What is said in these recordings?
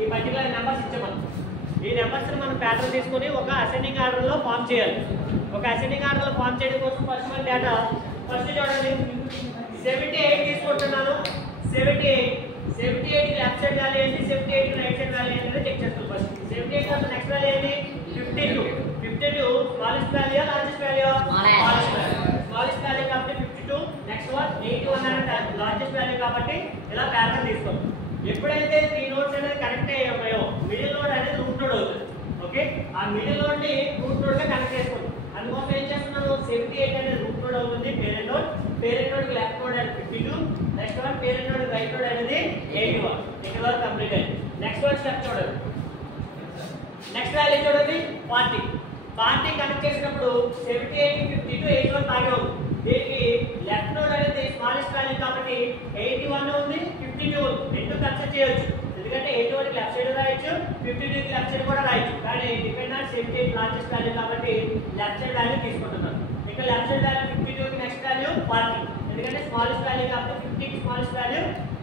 ఈ particular numbers ఇచ్చాం. ఈ నెంబర్స్ మనం ప్యాటర్న్ తీసుకొని ఒక అసెండింగ్ ఆర్డర్ లో ఫామ్ చేయాలి. ఒక అసెండింగ్ ఆర్డర్ లో ఫామ్ చేయడం కోసం ఫస్ట్ మన డేటా ఫస్ట్ చూడండి 78 తీసుకుంటున్నాను. 78 లెఫ్ట్ సైడ్ వాల్యూ ఏంటి, 78 రైట్ సైడ్ వాల్యూ ఏంటి చెక్ చేస్తాం. ఫస్ట్ 78 తర్వాత నెక్స్ట్ వాల్యూ ఏంటి 52 smallest value largest value smallest value కాబట్టి 52. నెక్స్ట్ వన్ 81 అంటే లార్జెస్ట్ వాల్యూ కాబట్టి ఇలా ప్యాటర్న్ తీసుకోండి. ఎప్పుడైతే 3 నోడ్స్ అనేది కనెక్ట్ అయ్యాయో మిడిల్ నోడ్ అనేది రూట్ నోడ్ అవుతుంది. ఓకే, ఆ మిడిల్ నోడ్ ని రూట్ నోడ్ గా కనెక్ట్ చేసుకోండి. అందుకోసం ఏం చేస్తున్నాను 78 అనేది రూట్ నోడ్ అవుతుంది. పేరెంట్ నోడ్ కి లెఫ్ట్ నోడ్ అనేది 52. Next one parent node right node అనేది 81. ఇక్కడ వరకు కంప్లీట్ అయింది. నెక్స్ట్ వన్ స్టెప్ చూడండి. నెక్స్ట్ వాల్యూ చూడండి 40 కనెక్ట్ చేసినప్పుడు 78 52 81 బాగా ఉంది. దీనికి లెఫ్ట్ నోడ్ అనేది స్మాలెస్ట్ వాల్యూ కాబట్టి 81 ఉంది 52 ఉంది. రెండు కన్సిడర్ చేయొచ్చు. ఎందుకంటే 81 కి లెఫ్ట్ సైడ్ రాయొచ్చు 52 కి లెఫ్ట్ సైడ్ కూడా రాయొచ్చు. కానీ డిపెండ్ ఆన్ 78 లార్జెస్ట్ వాల్యూ కాబట్టి లెఫ్ట్ సైడ్ వాల్యూ తీసుకుంటున్నాను. ఇక్కడ లెఫ్ట్ సైడ్ వాల్యూ 52 కి నెక్స్ట్ వాల్యూ 40. ఎందుకంటే స్మాలెస్ట్ వాల్యూ కాబట్టి 50 కి స్మాలెస్ట్ వాల్యూ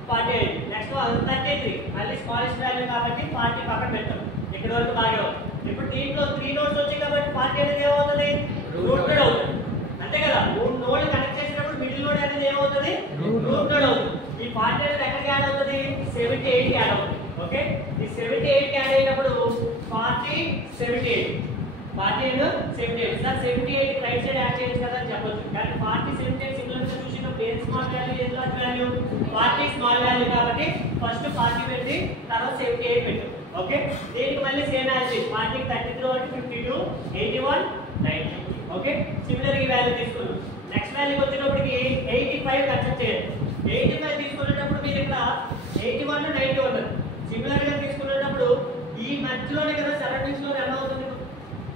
48. నెక్స్ట్ 33 మళ్ళీ స్మాలెస్ట్ వాల్యూ కాబట్టి 40 పక్కన పెట్టాం. ఇక్కడ వరకు బాగా ఉంది. ఇప్పుడు దీంట్లో 3 నోడ్స్ వచ్చాయి కాబట్టి 40 అనేది ఏమవుతుంది రూట్ నోడ్ అవుతుంది. అంతే కదా, 3 నోడ్ కనెక్ట్ చేసినప్పుడు మిడిల్ నోడ్ అనేది ఏమవుతుంది రూట్ నోడ్ అవుతుంది. ఈ 40 అనేది ఎక్కడికి యాడ్ అవుతుంది 78 కి యాడ్ అవుతుంది. ఓకే, ఈ 78 కి యాడ్ అయినప్పుడు 40 78 సార్ 78 కి రైట్ సైడ్ యాడ్ చేయొచ్చు కదా అని చెప్పొచ్చు. కానీ 40 78 సిమిలర్ గా చూసినప్పుడు ఏం స్మాల్ వాల్యూ ఏం లార్జ్ వాల్యూ 40 స్మాల్ వాల్యూ కాబట్టి ఫస్ట్ 40 పెట్టి తర్వాత 78 పెట్టు. ఓకే, దీనికి మళ్ళీ సేమ్ యాజ్ 40 కి 33 అంటే 52 81 90. ఓకే, సిమిలర్ ఈ వాల్యూ తీసుకున్నాం. నెక్స్ట్ వాల్యూకి వచ్చేటప్పటికి 85 కన్సిడర్ చేయాలి. 85 తీసుకునేటప్పుడు మీరు ఇక్కడ 81 90 ఉన్నది. సిమిలర్ గా తీసుకునేటప్పుడు ఈ మధ్యలోనే కదా సరౌండింగ్స్ లో రన్ అవుతుంది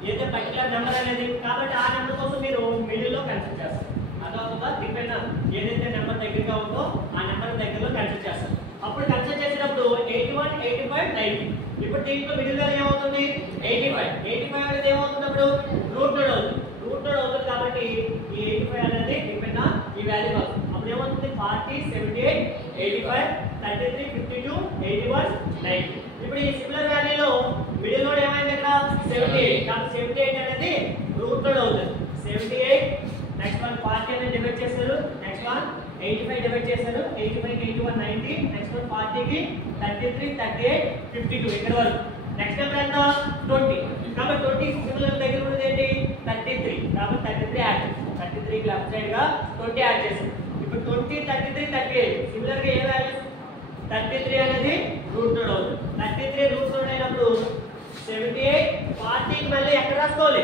ఏదైతే పర్టికులర్ నెంబర్ అనేది. కాబట్టి ఆ నెంబర్ కోసం మీరు మిడిల్ లో కన్సిడర్ చేస్తారు. అదొక డిపెండ్ ఏదైతే నెంబర్ దగ్గరగా ఉందో ఆ నెంబర్ దగ్గరలో కన్సిడర్ చేస్తారు. అప్పుడు కన్సిడర్ చేసేటప్పుడు 81 85 90. ఇప్పుడు దీంట్లో మిడిల్ వాల్యూ ఏమవుతుంది 85 అనేది ఏమవుతుంది అప్పుడు రూట్ నోడ్ అవుతుంది. కాబట్టి ఈ 85 అనేది డిపెండ్ ఆన్ ఈ వాల్యూ అవుతుంది. అప్పుడు ఏమవుతుంది 40 78 85 33 52 81 90. ఇప్పుడు ఈ సిమిలర్ వాల్యూలో మిడిల్ నోడ్ ఏమైంది ఇక్కడ 78 కాబట్టి 78 అనేది రూట్ నోడ్ అవుతుంది. 78 నెక్స్ట్ వన్ 40 అనేది డివైడ్ చేస్తారు. నెక్స్ట్ వన్ 85 డివైడ్ చేశారు. 85 కి 81 90. నెక్స్ట్ వన్ 40 కి 33 38 52 ఇక్కడ వరకు. నెక్స్ట్ నెంబర్ ఎంత 20 కాబట్టి 20 సిమిలర్ దగ్గర ఉన్నది ఏంటి 33 కాబట్టి 33 యాడ్ చేస్తాం. 33 కి లెఫ్ట్ సైడ్ గా 20 యాడ్ చేస్తాం. ఇప్పుడు 20 33 38 సిమిలర్ గా ఏ వాల్యూ 33 అనేది రూట్ నోడ్ అవుతుంది. 33 రూట్ నోడ్ అయినప్పుడు 78 40 కి మళ్ళీ ఎక్కడ రాసుకోవాలి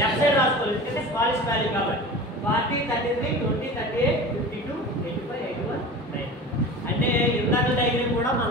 లెఫ్ట్ సైడ్ రాసుకోవాలి. ఎందుకంటే స్మాలెస్ట్ వాల్యూ కాబట్టి 40 33 20 38 52 85 81 90. అంటే ఇందాక డయాగ్రామ్ కూడా మనం